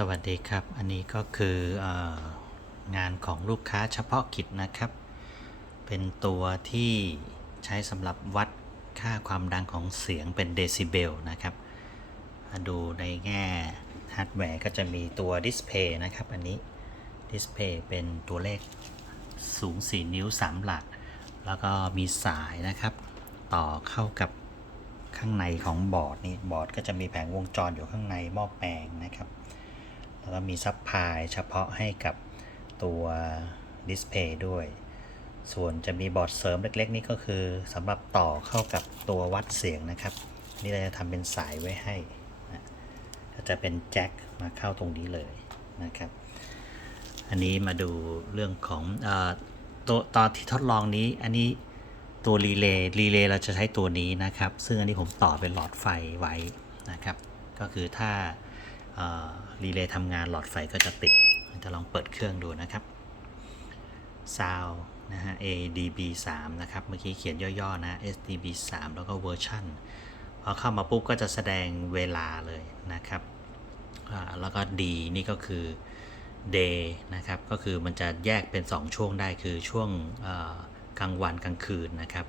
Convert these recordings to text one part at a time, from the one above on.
สวัสดีครับ อันนี้ก็คือองานของลูกค้าเฉพาะกิจนะครับ เป็นตัวที่ใช้สำหรับวัดค่าความดังของเสียงเป็นเดซิเบลนะครับ ดูในแง่ฮาร์ดแวร์ก็จะมีตัวดิสเพย์นะครับ อันนี้ดิสเพย์เป็นตัวเลขสูง 4 นิ้ว 3 หลัก แล้วก็มีสายนะครับ ต่อเข้ากับข้างในของบอร์ดนี่บอร์ดก็จะมีแผงวงจรอยู่ข้างในหม้อแปลงนะครับ แล้วก็มีซับพลายเฉพาะให้กับตัวดิสเพย์ด้วย ส่วนจะมีบอร์ดเสริมเล็กๆ นี่ก็คือสำหรับต่อเข้ากับตัววัดเสียงนะครับ นี่เราจะทำเป็นสายไว้ให้นะก็จะเป็นแจ็คมาเข้าตรงนี้เลยนะครับ อันนี้มาดูเรื่องของอตัวตอนที่ทดลองนี้ อันนี้ตัวรีเลย์รีเลย์เราจะใช้ตัวนี้นะครับ ซึ่งอันนี้ผมต่อเป็นหลอดไฟไว้นะครับ ก็คือถ้า รีเลย์ทำงานหลอดไฟก็จะติด จะลองเปิดเครื่องดูนะครับ Sound นะฮะ ADB 3นะครับ เมื่อกี้เขียนย่อๆนะ SDB 3แล้วก็เวอร์ชันพอเข้ามาปุ๊บก็จะแสดงเวลาเลยนะครับ แล้วก็ D นี่ก็คือ day นะครับ ก็คือมันจะแยกเป็น 2 ช่วงได้คือช่วงกลางวันกลางคืนนะครับ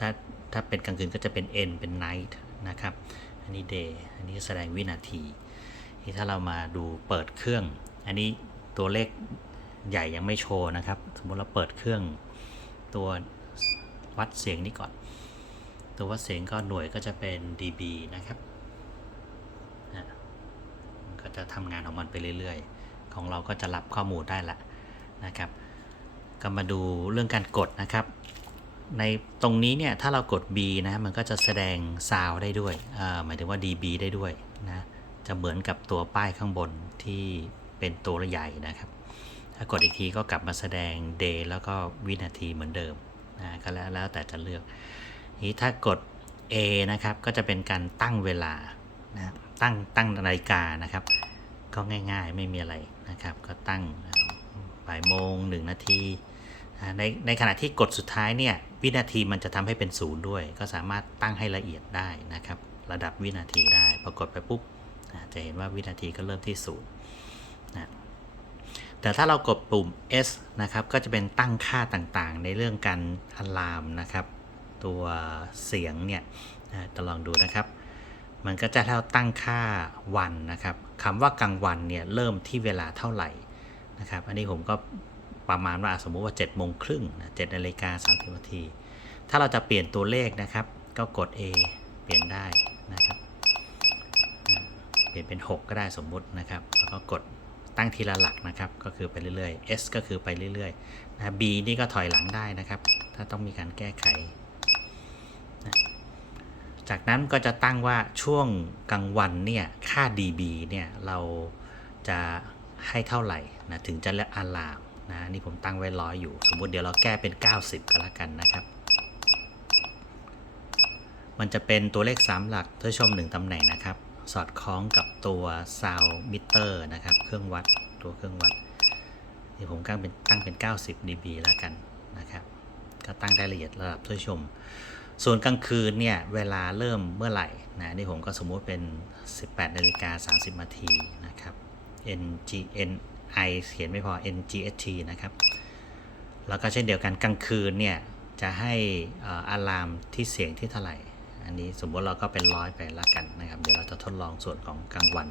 ถ้าถ้าเป็นกลางคืนก็จะเป็น N เป็น night นะครับ อันนี้ day อันนี้แสดงวินาทีี่ถ้าเรามาดูเปิดเครื่อง อันนี้ตัวเลขใหญ่ยังไม่โชว์นะครับ สมมติเราเปิดเครื่องตัววัดเสียงนี้ก่อน ตัววัดเสียงก็หน่วยก็จะเป็น dB นะครับก็จะทำงานของมันไปเรื่อยๆ ของเราก็จะรับข้อมูลได้ละนะครับ ก็มาดูเรื่องการกดนะครับ ในตรงนี้เนี่ยถ้าเรากด B นะมันก็จะแสดงซาวได้ด้วยหมายถึงว่า dB ได้ด้วยนะ จะเหมือนกับตัวป้ายข้างบนที่เป็นตัวใหญ่นะครับ ถ้ากดอีกทีก็กลับมาแสดง day แล้วก็วินาทีเหมือนเดิมนะก็แล้วแล้วแต่จะเลือก นี้ถ้ากด A นะครับก็จะเป็นการตั้งเวลานะตั้งตั้งนาฬิกานะครับ ก็ง่ายๆไม่มีอะไรนะครับ ก็ตั้งบ่ายโมงหนึ่งนาทีในในขณะที่กดสุดท้ายเนี่ยวินาทีมันจะทำให้เป็นศูนย์ด้วย ก็สามารถตั้งให้ละเอียดได้นะครับ ระดับวินาทีได้ พอกดไปปุ๊บ จะเห็นว่าวินาทีก็เริ่มที่ศูนย์นะแต่ถ้าเรากดปุ่ม S นะครับ ก็จะเป็นตั้งค่าต่างๆ ในเรื่องการอะลามนะครับ ตัวเสียงเนี่ยนะจะลองดูนะครับ มันก็จะเท่าตั้งค่าวันนะครับคำว่ากลางวันเนี่ยเริ่มที่เวลาเท่าไหร่นะครับ อันนี้ผมก็ประมาณว่าสมมุติว่า7โมงครึ่งนะ7นาฬิกา30นาที ถ้าเราจะเปลี่ยนตัวเลขนะครับ ก็กด A เปลี่ยนได้ ลี่ยนเป็น 6 ก็ได้สมมุตินะครับ แล้วก็กดตั้งทีละหลักนะครับ ก็คือไปเรื่อยๆ S ก็คือไปเรื่อยๆนะ B นี่ก็ถอยหลังได้นะครับ ถ้าต้องมีการแก้ไขนะจากนั้นก็จะตั้งว่าช่วงกลางวันเนี่ย ค่า dB เนี่ย เราจะให้เท่าไหร่นะถึงจะอะลามนะนี่ผมตั้งไว้ร้อยอยู่ สมมุติเดี๋ยวเราแก้เป็น 90 ก็แล้วกันนะครับ มันจะเป็นตัวเลข3หลักเพื่อชม 1ตำแหน่งนะครับ สอดคล้องกับตัว sound meter นะครับ เครื่องวัดตัวเครื่องวัดที่ผมตั้งเป็นตั้งเป็น 90 dB แล้วกันนะครับ ก็ตั้งได้ละเอียดระดับเพื่อชม ส่วนกลางคืนเนี่ย เวลาเริ่มเมื่อไหร่นะนี่ผมก็สมมุติเป็น 18นาฬิกา30นาทีนะครับ NGN I เขียนไม่พอ NGST นะครับ แล้วก็เช่นเดียวกันกลางคืนเนี่ย จะให้อะลามที่เสียงที่เท่าไหร่ อันนี้สมมติเราก็เป็นร้อยไปละกันนะครับ เดี๋ยวเราจะทดลองส่วนของกลางวัน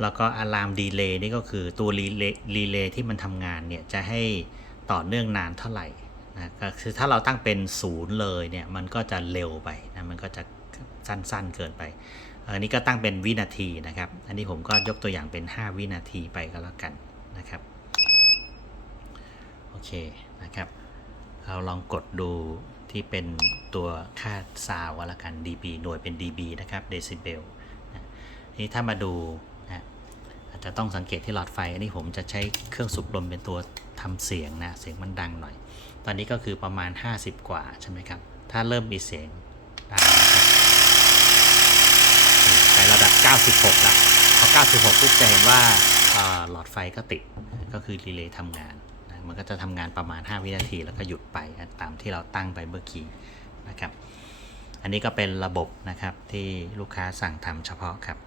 แล้วก็อะลามดีเลย์นี่ก็คือตัวรีเลย์รีเลย์ที่มันทำงานเนี่ยจะให้ต่อเนื่องนานเท่าไหร่นะก็คือถ้าเราตั้งเป็นศูนย์เลยเนี่ยมันก็จะเร็วไปนะมันก็จะสั้นๆเกินไป อันนี้ก็ตั้งเป็นวินาทีนะครับ อันนี้ผมก็ยกตัวอย่างเป็น 5 วินาทีไปก็แล้วกันนะครับโอเคนะครับ เราลองกดดู ที่เป็นตัวค่าซาวก็แล้วกัน dB หน่วยเป็น dB นะครับเดซิเบลนี่ถ้ามาดูนะอาจจะต้องสังเกตที่หลอดไฟอันนี้ผมจะใช้เครื่องสูบลมเป็นตัวทำเสียงนะ เสียงมันดังหน่อย ตอนนี้ก็คือประมาณ 50 กว่าใช่ไหมครับ ถ้าเริ่มมีเสียงดังนะดับไประดับ 96 ละพอ96ปุ๊บจะเห็นว่าหลอดไฟก็ติด ก็คือรีเลย์ทำงาน มันก็จะทำงานประมาณ 5 วินาที แล้วก็หยุดไปตามที่เราตั้งไปเมื่อกี้นะครับ อันนี้ก็เป็นระบบนะครับที่ลูกค้าสั่งทำเฉพาะครับ